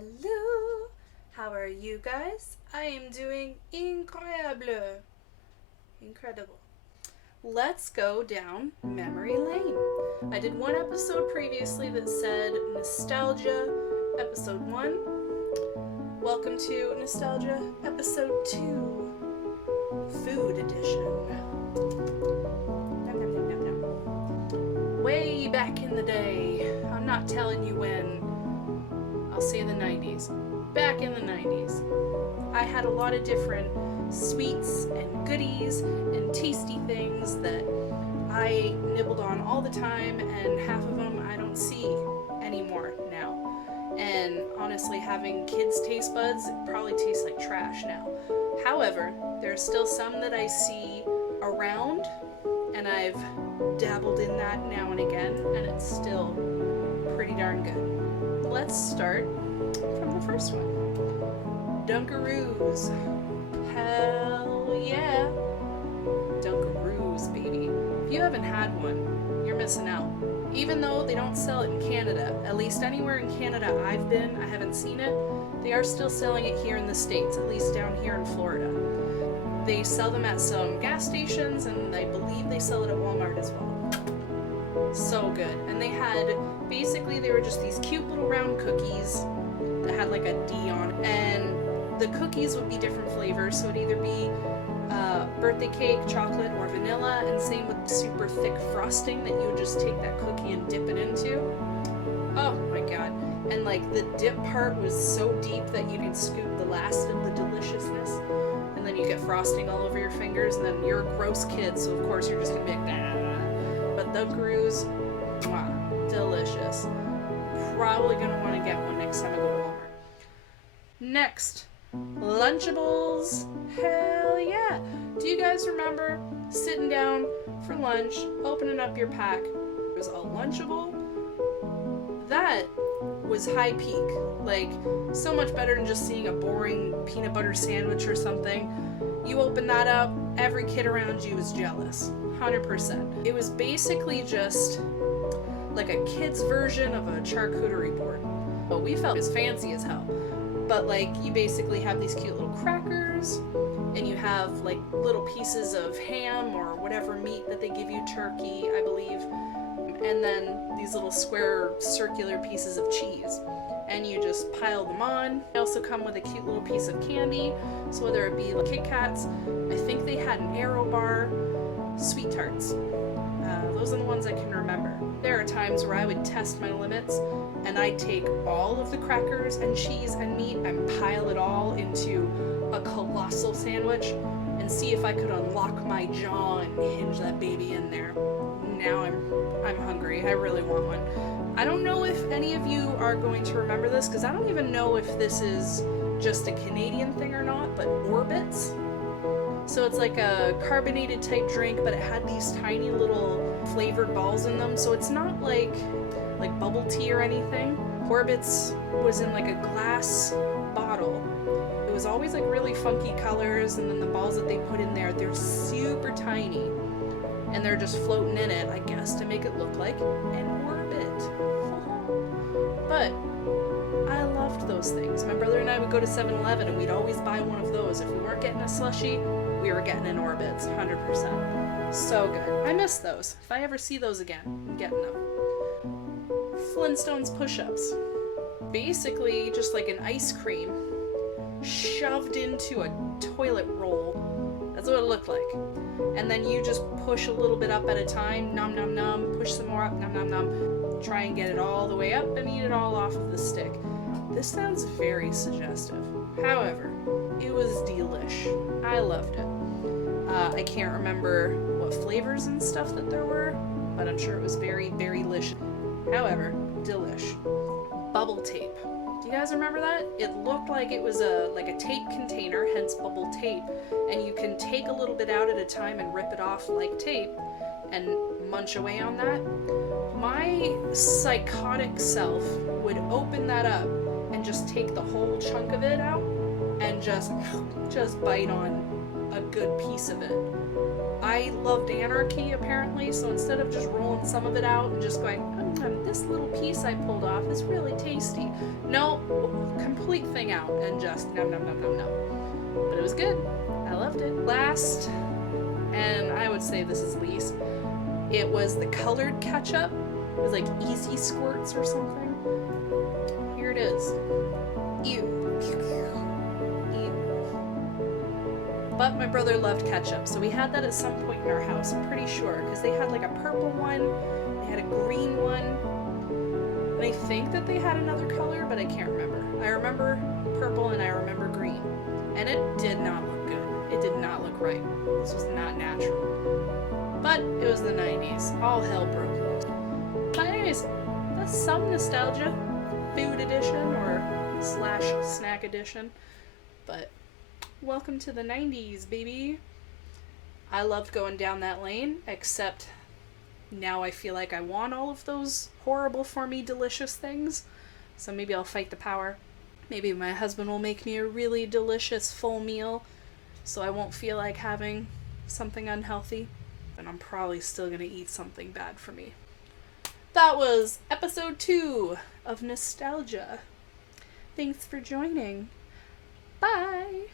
Hello, how are you guys? I am doing incroyable. Incredible. Let's go down memory lane. I did one episode previously that said nostalgia, episode 1. Welcome to nostalgia, episode 2, food edition. Nom, nom, nom, nom, nom. Way back in the day, I'm not telling you when, I'll say the 90s. Back in the 90s, I had a lot of different sweets and goodies and tasty things that I nibbled on all the time, and half of them I don't see anymore now. And honestly, having kids' taste buds, it probably tastes like trash now. However, there's still some that I see around, and I've dabbled in that now and again, and it's still pretty darn good. Let's start from the first one. Dunkaroos. Hell yeah. Dunkaroos, baby. If you haven't had one, you're missing out. Even though they don't sell it in Canada, at least anywhere in Canada I've been, I haven't seen it, they are still selling it here in the States, at least down here in Florida. They sell them at some gas stations, and I believe they sell it at Walmart as well. So good. And they were just these cute little round cookies that had like a D on it. And the cookies would be different flavors, so it'd either be birthday cake, chocolate, or vanilla, and same with super thick frosting that you would just take that cookie and dip it into. Oh my god. And like the dip part was so deep that you could scoop the last of the deliciousness, and then you get frosting all over your fingers, and then you're a gross kid, so of course you're just gonna be like, nah. But Dunkaroos, mwah, delicious. Probably gonna want to get one next time I go to Walmart. Next, Lunchables. Hell yeah. Do you guys remember sitting down for lunch, opening up your pack? It was a Lunchable. That was high peak. Like, so much better than just seeing a boring peanut butter sandwich or something. You open that up, every kid around you is jealous. 100%. It was basically just like a kid's version of a charcuterie board. But we felt it was fancy as hell. But like, you basically have these cute little crackers, and you have like little pieces of ham or whatever meat that they give you, turkey, I believe, and then these little square circular pieces of cheese. And you just pile them on. They also come with a cute little piece of candy, so whether it be like Kit Kats, I think they had an Aero bar, Sweet Tarts. Those are the ones I can remember. There are times where I would test my limits, and I'd take all of the crackers and cheese and meat and pile it all into a colossal sandwich and see if I could unlock my jaw and hinge that baby in there. Now I'm hungry. I really want one. I don't know if any of you are going to remember this, because I don't even know if this is just a Canadian thing or not, but Orbits. So it's like a carbonated type drink, but it had these tiny little flavored balls in them, so it's not like bubble tea or anything. Orbits was in like a glass bottle. It was always like really funky colors, and then the balls that they put in there, they're super tiny, and they're just floating in it, I guess, to make it look like an Orbit. But I loved those things. My brother and I would go to 7-Eleven, and we'd always buy one of those. If we weren't getting a slushie, we were getting an Orbits, 100%. So good. I miss those. If I ever see those again, I'm getting them. Flintstones push-ups. Basically just like an ice cream shoved into a toilet roll. That's what it looked like. And then you just push a little bit up at a time, nom nom nom, push some more up, nom nom nom. Try and get it all the way up and eat it all off of the stick. This sounds very suggestive. However, it was delish. I loved it. I can't remember what flavors and stuff that there were, but I'm sure it was very, very delicious. However, delish. Bubble tape. Do you guys remember that? It looked like it was a tape container, hence bubble tape, and you can take a little bit out at a time and rip it off like tape and munch away on that. My psychotic self would open that up and just take the whole chunk of it out and just bite on a good piece of it. I loved anarchy, apparently, so instead of just rolling some of it out and just going, this little piece I pulled off is really tasty. No, hang out and just nom nom nom nom nom. But it was good. I loved it. Last, and I would say this is least, it was the colored ketchup. It was like Easy Squirts or something. Here it is. Ew. But my brother loved ketchup, so we had that at some point in our house, I'm pretty sure, because they had like a purple one, they had a green one, and I think that they had another color, but I can't remember. I remember purple and I remember green, and it did not look good. It did not look right. This was not natural. But it was the 90s. All hell broke loose. But anyways, that's some nostalgia. Food edition or / snack edition. But welcome to the 90s, baby. I loved going down that lane, except now I feel like I want all of those horrible for me delicious things. So maybe I'll fight the power. Maybe my husband will make me a really delicious full meal so I won't feel like having something unhealthy. And I'm probably still going to eat something bad for me. That was episode 2 of Nostalgia. Thanks for joining. Bye!